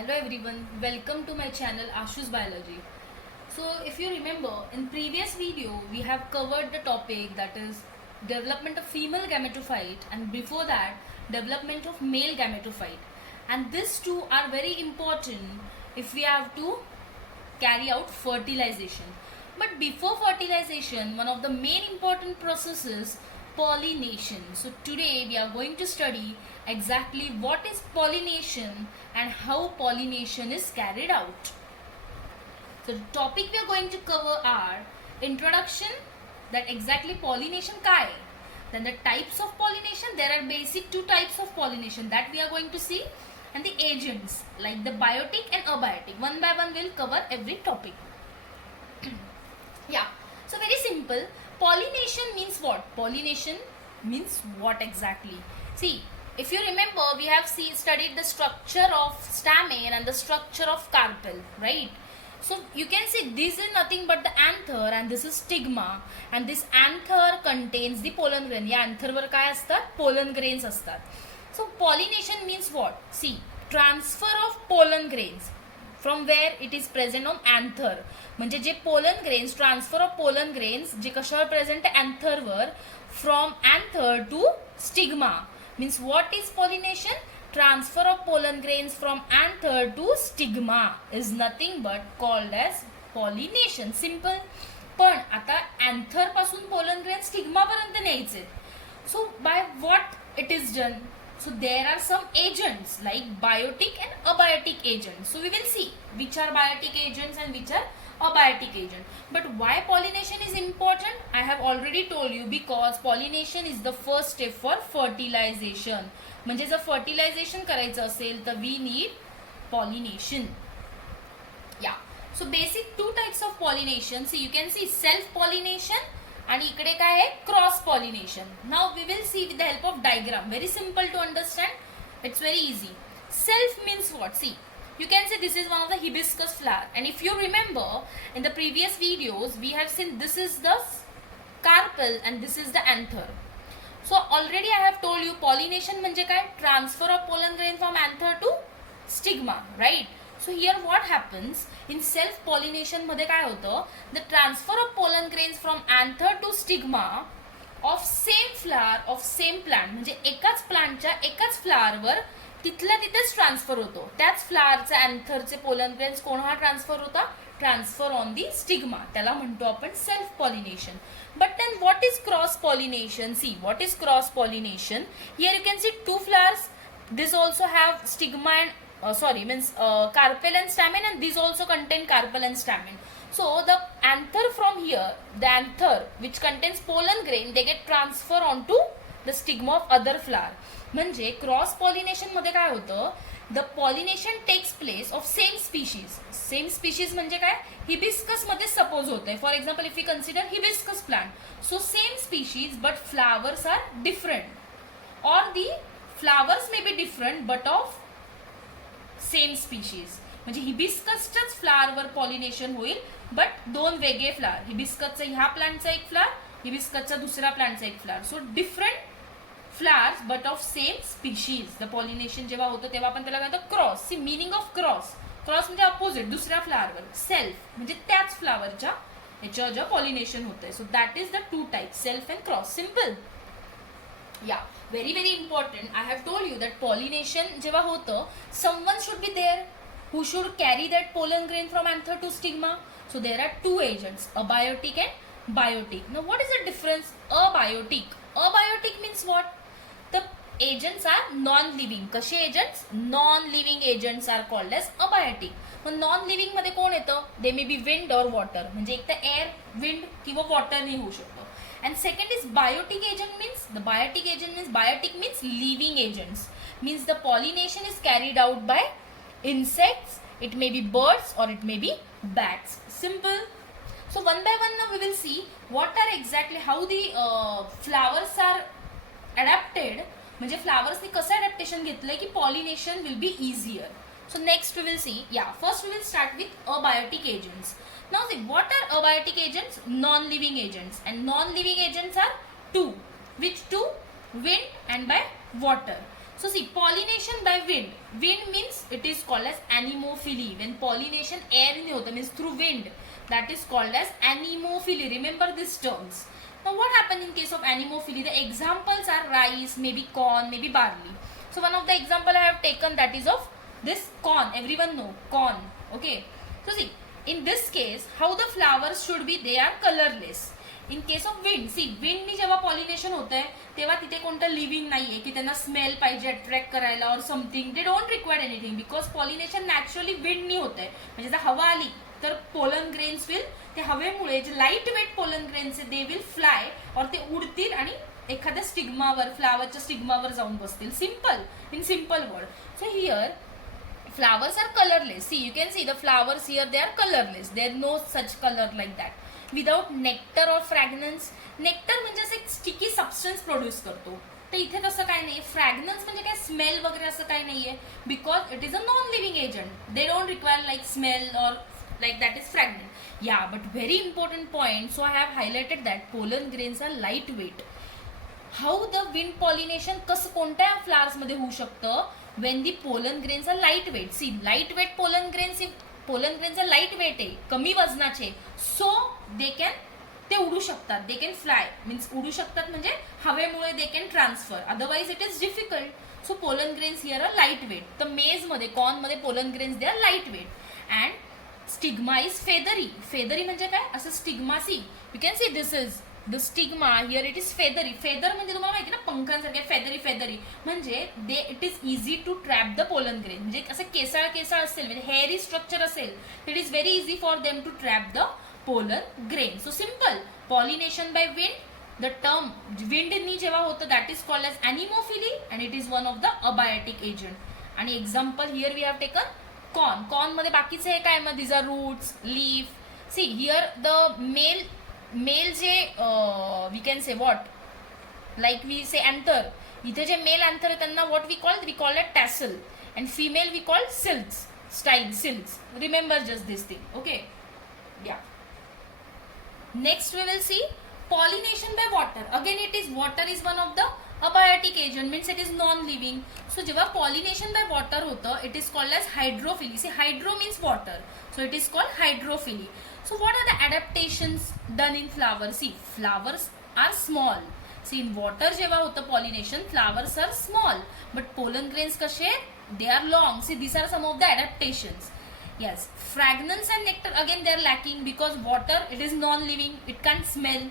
Hello everyone, welcome to my channel Ashu's Biology. So if you remember, in previous video we have covered the topic that is development of female gametophyte, and before that development of male gametophyte, and these two are very important if we have to carry out fertilization. But before fertilization, one of the main important processes pollination. So today we are going to study exactly what is pollination and how pollination is carried out. So the topic we are going to cover are introduction, that exactly pollination काय, then the types of pollination. There are basic two types of pollination that we are going to see, and the agents like the biotic and abiotic. One by one we'll cover every topic. Yeah, so very simple. Pollination means what? Pollination means what exactly? See, if you remember, we have studied the structure of stamen and the structure of carpel, right? So you can see this is nothing but the anther and this is stigma, and this anther contains the pollen grain. या anther वर काय असतात? Pollen grains असतात. So pollination means what? See, transfer of pollen grains from where it is present on anther. म्हणजे जे pollen grains, transfer of pollen grains जे कशावर present आहे अँथरवर, from anther to stigma. Means what is pollination? Transfer of pollen grains from anther to stigma is nothing but called as pollination. Simple. पण आता anther पासून pollen grain stigma पर्यंत न्यायचे. So by what it is done? So there are some agents like biotic and abiotic agents. So we will see which are biotic agents and which are abiotic agents. But why pollination is important? I have already told you, because pollination is the first step for fertilization. म्हणजे जर fertilization करायचं असेल तर we need pollination. Yeah. So basic two types of pollination. So you can see self pollination आणि इकडे काय आहे? Cross pollination. Now we will see with the help of diagram. Very simple to understand. It's very easy. Self means what? See, you can say this is one of the hibiscus flower, and if you remember in the previous videos we have seen this is the carpel and this is the anther. So already I have told you pollination म्हणजे काय? Transfer of pollen grain from anther to stigma, right? So here what happens in self pollination मध्ये काय होतं? The transfer of pollen grains from anther to stigma of same flower of same plant. म्हणजे एकाच प्लांटच्या एकाच फ्लावरवर तिथल्या तिथेच transfer होतो. त्याच फ्लावरचे अँथरचे पोलन ग्रेन्स कोणाला ट्रान्सफर होता? Transfer on the stigma. त्याला म्हणतो आपण self pollination. But then what is cross pollination? See, what is cross pollination? Here you can see two flowers. This also have stigma and carpel and stamen, and these also contain carpel and stamen. So the anther from here, the anther which contains pollen grain, they get transfer onto the stigma of other flower. म्हणजे cross pollination मध्ये काय होतं? The pollination takes place of same species. Same species म्हणजे काय? Hibiscus मध्ये suppose होतंय. For example if you consider hibiscus plant, so same species but flowers are different, or the flowers may be different but of same species. म्हणजे हिबिस्कसच्याच फ्लावरवर pollination होईल, but दोन वेगळे flower. हिबिस्कसचा ह्या प्लांटचा एक फ्लावर, हिबिस्कसचा दुसऱ्या प्लांटचा एक flower. So different flowers but of same species. The pollination जेव्हा होतं तेव्हा आपण त्याला काय म्हणतो? Cross. See, meaning of cross. Cross म्हणजे अपोजिट, दुसऱ्या फ्लावरवर. सेल्फ म्हणजे त्याच फ्लावरच्या ह्याच्यावर जेव्हा पॉलिनेशन होतंय. So that is the two type, self and cross. Simple. या, very very important. I have told you that pollination जेव्हा होतं, someone should be there who should carry that pollen grain from anther to stigma. So there are two agents, abiotic and biotic. Now what is the difference? Abiotic. Abiotic means what? The agents are non-living. कसे agents? Non-living agents are called as abiotic. Mug non living मध्ये कोण येतं? दे may be wind और water. म्हणजे एक तर air, wind किंवा वॉटरने होऊ शकतो. And second is biotic agent. Means the biotic agent means biotic means living agents. Means the pollination is carried out by insects. It may be birds or it may be bats. Simple. So one by one now we will see what are exactly how the flowers are adapted. म्हणजे फ्लावर्सनी कसं adaptation घेतलंय की pollination will be easier. So next we will see. Yeah, first we will start with abiotic agents. Now see, what are abiotic agents? Non-living agents. And non-living agents are two. Which two? Wind and by water. So see, pollination by wind. Wind means it is called as anemophily. When pollination air in the means through wind, that is called as anemophily. Remember these terms. Now what happens in case of anemophily? The examples are rice, maybe corn, maybe barley. So one of the example I have taken, that is of this corn. Everyone know corn. Okay. So see, in this case, how the flowers should be? They are colorless. In case of wind, see विंडनी जेव्हा pollination होत आहे तेव्हा तिथे कोणतं living नाहीये की त्यांना स्मेल पाहिजे अट्रॅक्ट करायला or something. They don't require anything because pollination naturally विंडनी होत आहे. म्हणजे जर हवा आली तर पोलन ग्रेन्स विल, ते हवेमुळे जे लाईट वेट पोलन ग्रेन्स आहे दे विल फ्लाय और ते उडतील आणि एखाद्या स्टिग्मावर, फ्लावरच्या स्टिग्मावर जाऊन बसतील. Simple, in simple word. So here flowers are colorless. See, you can see the flowers here, they are colorless. There is no such color like that. Without nectar or fragrance. Nectar म्हणजे असं एक sticky substance produce करतो. तर इथे तसं काही नाही. Fragrance म्हणजे काय स्मेल वगैरे असं काही नाहीये because it is a non living agent. They don't require like smell और like that is fragrant. Yeah, but very important point. So I have highlighted that pollen grains are lightweight. How the wind pollination कसं कोणत्या flowers मध्ये होऊ शकतं? When the pollen grains are lightweight. See, lightweight pollen grains are lightweight आहे, कमी वजनाचे. So they can, ते उडू शकतात. They can fly. Means उडू शकतात म्हणजे हवेमुळे they can transfer. Otherwise it is difficult. So pollen grains here are lightweight. तर मेज मध्ये, कॉर्न मध्ये pollen grains they are lightweight. And stigma is feathery. Feathery म्हणजे काय? असं stigma, see you can see this is the stigma, here it is feathery. Feather म्हणजे तुम्हाला माहिती ना पंखांसारखे, फेदरी फेदरी म्हणजे they it is easy to trap the pollen grain. म्हणजे असं केसाळ केसाळ असेल म्हणजे हेअरी स्ट्रक्चर असेल it is very easy for them to trap the pollen grain. So simple, pollination by wind. The term विंडनी जेव्हा होतं that is called as anemophily and it is one of the abiotic agent. आणि example here we have taken corn. Corn मध्ये बाकीचे हे काय मग these are roots, leaf. See here the male जे we can say what like we say anther. इथे जे male anther आहे त्यांना what we call it tassel and female we call silks, style silks. Remember just this thing. Okay, yeah. Next we will see pollination by water. Again it is, water is one of the abiotic agent, means it is non-living. So जेव्हा pollination by water होतं it is called as hydrophily. See, hydro means water, so it is called hydrophily. So what are the adaptations done in flowers? See, flowers are small. See, in water जेव्हा होतं pollination, flowers are small, but pollen grains कसे? They are long. See, these are some of the adaptations. Yes, fragrance and nectar again they are lacking because water it is non-living, it can't smell.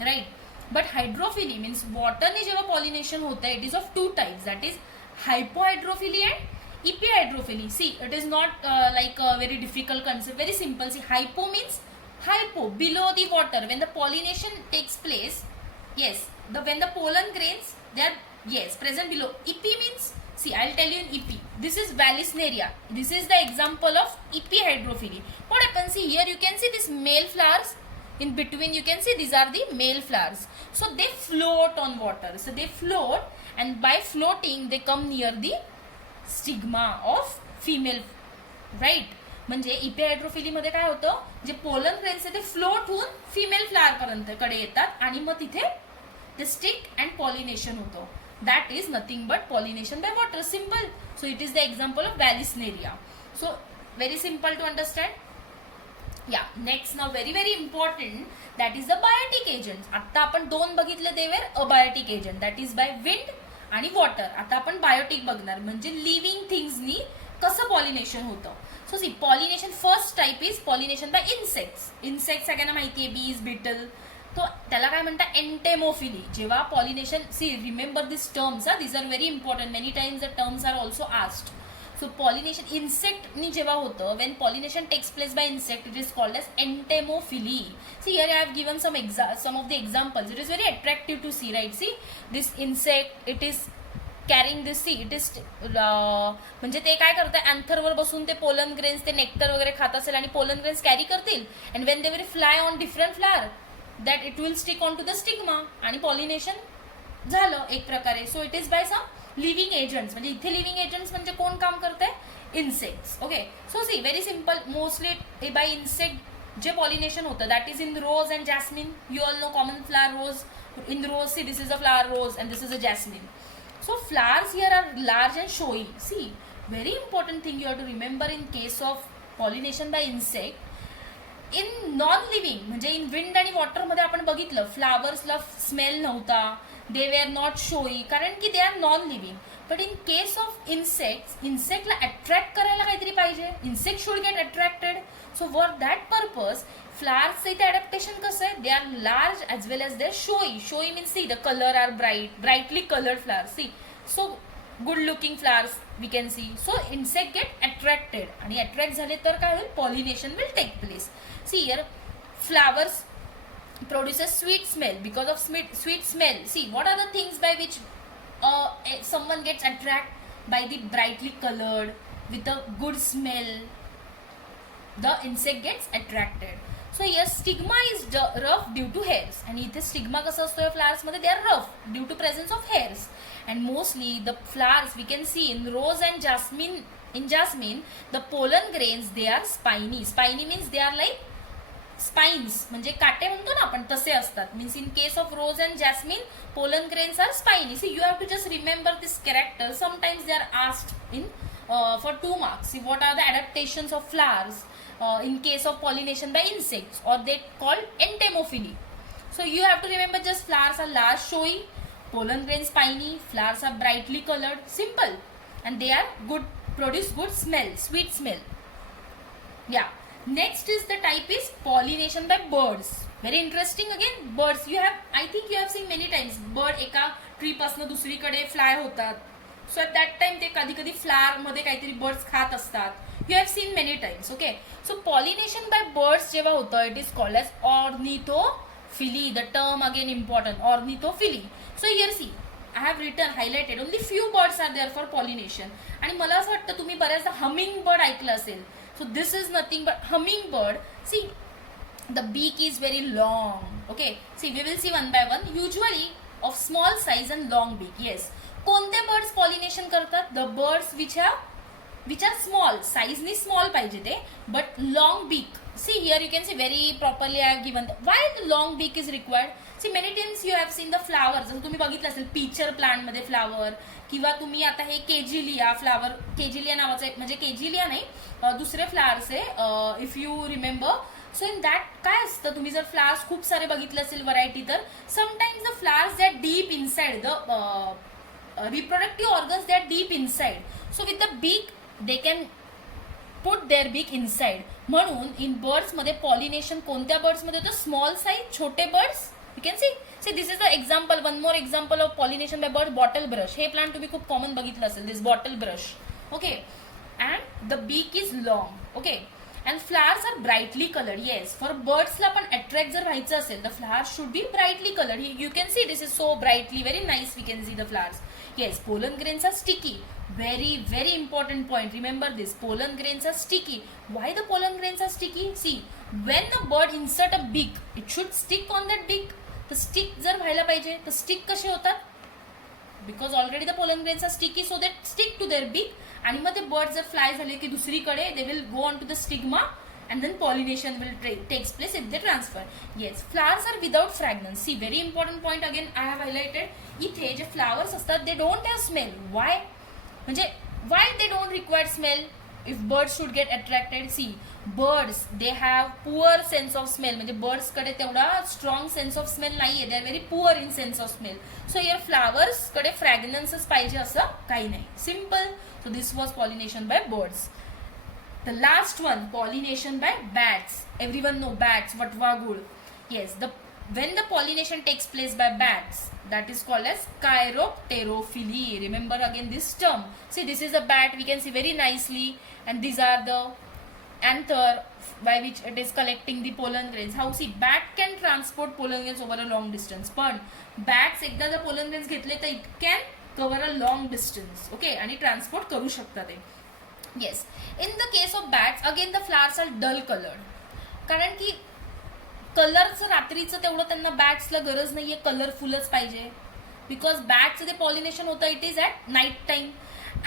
Right, but hydrophily means water ने जेव्हा pollination होता है it is of two types, that is hypohydrophily and epihydrophily. See, it is not like a very difficult concept, very simple. See, hypo means hypo, below the water when the pollination takes place. Yes, when the pollen grains they are, yes, present below. Epi means, see, I'll tell you in epi. This is Vallisneria. This is the example of epihydrophily. What happens? See, here you can see this male flowers. In between you can see these are the male flowers. So they float on water. So they float, and by floating they come near the stigma of female. Right? म्हणजे इपिहायड्रोफिली मध्ये काय होतं, जे pollen grains आहे ते float होऊन female flower पर्यंत कडे येतात आणि मग तिथे ते स्टिक अँड पॉलिनेशन होतं. That is nothing but pollination by water. Simple. So it is the example of Vallisneria. So very simple to understand. Yeah, next now very important, that is the biotic agents. आता आपण दोन बघितले, they were abiotic agent, that is by wind आणि water. आता आपण biotic बघणार म्हणजे living थिंग्सनी कसं पॉलिनेशन होतं. So see, pollination first type is pollination by insects. Insect सगळ्यांना माहिती आहे, बीज, बिटल. तो त्याला काय म्हणतात, एंटेमोफिली. जेव्हा pollination, see remember this terms, this are very important. Many times the terms are also asked. So pollination insect ni जेव्हा होतं, when pollination takes place by insect it is called as entomophily. See, here I have given some of the examples. It is very attractive to see, right? See, this insect, it is carrying this, see, it is म्हणजे ते काय करतात, अँथरवर बसून ते pollen grains, ते nectar वगैरे खात असेल आणि पोलन ग्रेन्स कॅरी करतील, and when they will fly on different flower that it will stick on to the stigma आणि pollination झालं एक प्रकारे. So it is by some living agents. म्हणजे इथे लिव्हिंग एजंट्स म्हणजे कोण काम करते? Insects. Okay, so see, very simple. Mostly by insect जे पॉलिनेशन होतं that is in rose and jasmine. You all know common flower rose. In rose, see, this is a flower rose and this is a jasmine. So flowers here are large and showy. See, very important thing you have to remember in case of pollination by insect. In non living म्हणजे इन wind आणि वॉटरमध्ये आपण बघितलं फ्लावर्सला smell नव्हता, they way are not showy, कारण की they are non living. But in case of इन्सेक्टला attract करायला काहीतरी पाहिजे. Insect should get attracted. So for that purpose फ्लावर्सचं इथे अडॅप्टेशन कसं आहे, they are large as well as they are showy. Showy means see the colour are brightly coloured flowers. See so good looking flowers we can see. So insect get attracted आणि attract झाले तर काय होईल, pollination will take place. See here, flowers produces sweet smell. Because of sweet smell, see what are the things by which someone gets attracted by the brightly colored with a good smell, the insect gets attracted. So here stigma is rough due to hairs. And इथे stigma कसा असतो या flowers मध्ये, they are rough due to presence of hairs. And mostly the flowers we can see in rose and jasmine. In jasmine, the pollen grains they are spiny. Spiny means they are like spines, म्हणजे काटे म्हणतो ना आपण, तसे असतात. Means in case of rose and jasmine pollen grains are spiny. See you have to just remember this character. Sometimes they are asked in for 2 marks. See what are the adaptations of flowers in case of pollination by insects, or they called entomophily. So you have to remember just flowers are large, showy, pollen grains spiny, flowers are brightly colored, simple, and they are good, produce good smell, sweet smell. Yeah. Next is the type is pollination by birds. Very interesting again. Birds, I think you have seen many times bird एका tree पासून दुसरीकडे fly होतात. So at that time ते कधी कधी flower मध्ये काहीतरी birds खात असतात. You have seen many times. Okay, so pollination by birds जेव्हा होतं, it is called as ornithophily. The term again important, ornithophily. So here see I have written highlighted only few birds are there for pollination. आणि मला असं वाटतं तुम्ही बऱ्याचदा humming bird ऐकलं असेल. So this is nothing but hummingbird. See, the beak is very long. Okay, see we will see one by one. Usually of small size and long beak. Yes, कोणते birds pollination करतात? The birds which are small. Size ni small पाहिजे ते, but long beak. See here you can see very properly I have given. Why the long beak is required? See many times you have seen the flowers. जर तुम्ही बघितलं असेल pitcher plant मध्ये flower, किंवा तुम्ही आता हे केजिलिया फ्लावर, केजिलिया नावाचं म्हणजे केजिलिया नाही, दुसरे फ्लावर्स आहे if you remember. So in that काय असतं, तुम्ही जर फ्लावर्स खूप सारे बघितले असेल व्हरायटी, तर sometimes the flowers that deep inside the reproductive organs that deep inside. So with the beak they can put their beak inside. म्हणून इन बर्ड्स मध्ये पॉलिनेशन कोणत्या बर्ड्स मध्ये होतं, स्मॉल साईज छोटे birds. You can see this is the example, one more example of pollination by bird, bottle brush. हे plant तुम्ही खूप common बघितलं असेल, this bottle brush. Okay, and the beak is long. Okay, and flowers are brightly colored. Yes, for birds ला पण attract जर व्हायचं असेल, the flowers should be brightly colored. You can see this is so brightly, very nice we can see the flowers. Yes, pollen grains are sticky. Very important point. Remember this, pollen grains are sticky. Why the pollen grains are sticky? See, when the bird insert a beak, it should stick on that beak. The stick जर व्हायला पाहिजे, तर stick कसे होतात? Because already the pollen grains are sticky, so they stick to their beak. आणि मग ते bird जर fly झाले की दुसरीकडे they will go on to the stigma and then pollination will takes place if they transfer. Yes, flowers are without fragrance. See very important point again I have highlighted. इथे जे flowers असतात they don't have smell. Why, म्हणजे why they don't require smell if birds should get attracted. See birds they have poor sense of smell, म्हणजे बर्ड्सकडे तेवढा strong sense of smell नाही आहे. They are very poor in sense of smell. So here फ्लावर्सकडे फ्रॅग्रन्सच पाहिजे असं काही नाही. Simple. So this was pollination by birds. The last one, pollination by bats. Everyone know bats, vatvagul. Yes, when the pollination takes place by bats, that is called as chiropterophily. Remember again this term. See, this is a bat, we can see very nicely, and these are the anther by which it is collecting the pollen grains. How, see, bat can transport pollen grains over a long distance. पण bats एकदा जर pollen grains घेतले तर it can cover a long distance. Okay, आणि transport करू शकतात ते. Yes, in the case of bats again the flowers are dull coloured. कारण की कलरचं रात्रीचं तेवढं त्यांना बॅट्सला गरज नाहीये, कलरफुलच पाहिजे. बिकॉज बॅटचं ते पॉलिनेशन होतं it is at night time.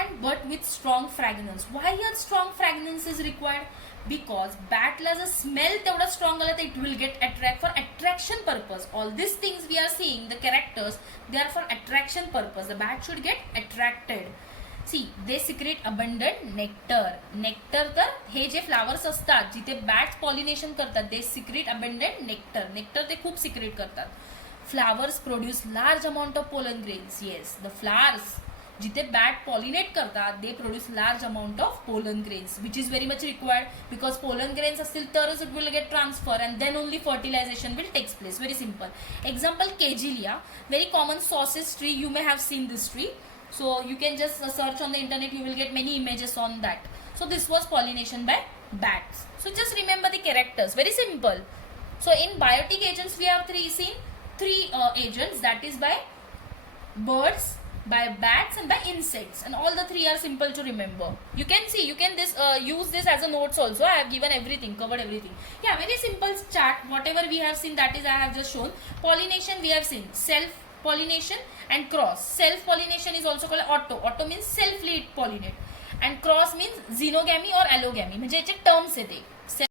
and but with strong fragrance. Why a strong fragrance is required? Because batला जर smell तेवढा strong आला तर it will get attract for attraction purpose. All these things we are seeing, the characters, they are for attraction purpose. The bat should get attracted. See, they secrete abundant nectar. Nectar तर हे जे flowers असतात जिथे bats pollination करतात, they secrete abundant nectar. nectar ते खूप secrete करतात. Flowers produce large amount of pollen grains. Yes, the flowers जिथे bat pollinate करतात they produce large amount of pollen grains which is very much required because pollen grains असतील तरच it will get transfer and then only fertilization will takes place. Very simple example kigelia, very common sausage tree. You may have seen this tree, so you can just search on the internet, you will get many images on that. So this was pollination by bats. So just remember the characters, very simple. So in biotic agents we have three agents, that is by birds, by bats and by insects, and all the three are simple to remember. You can see, you can use this as a notes also. I have given everything, covered everything. Yeah, very simple chart. Whatever we have seen, that is I have just shown. Pollination we have seen self pollination and cross. Self pollination is also called auto. Auto means selfly it pollinate, and cross means xenogamy or allogamy. म्हणजे याचे terms आहेत.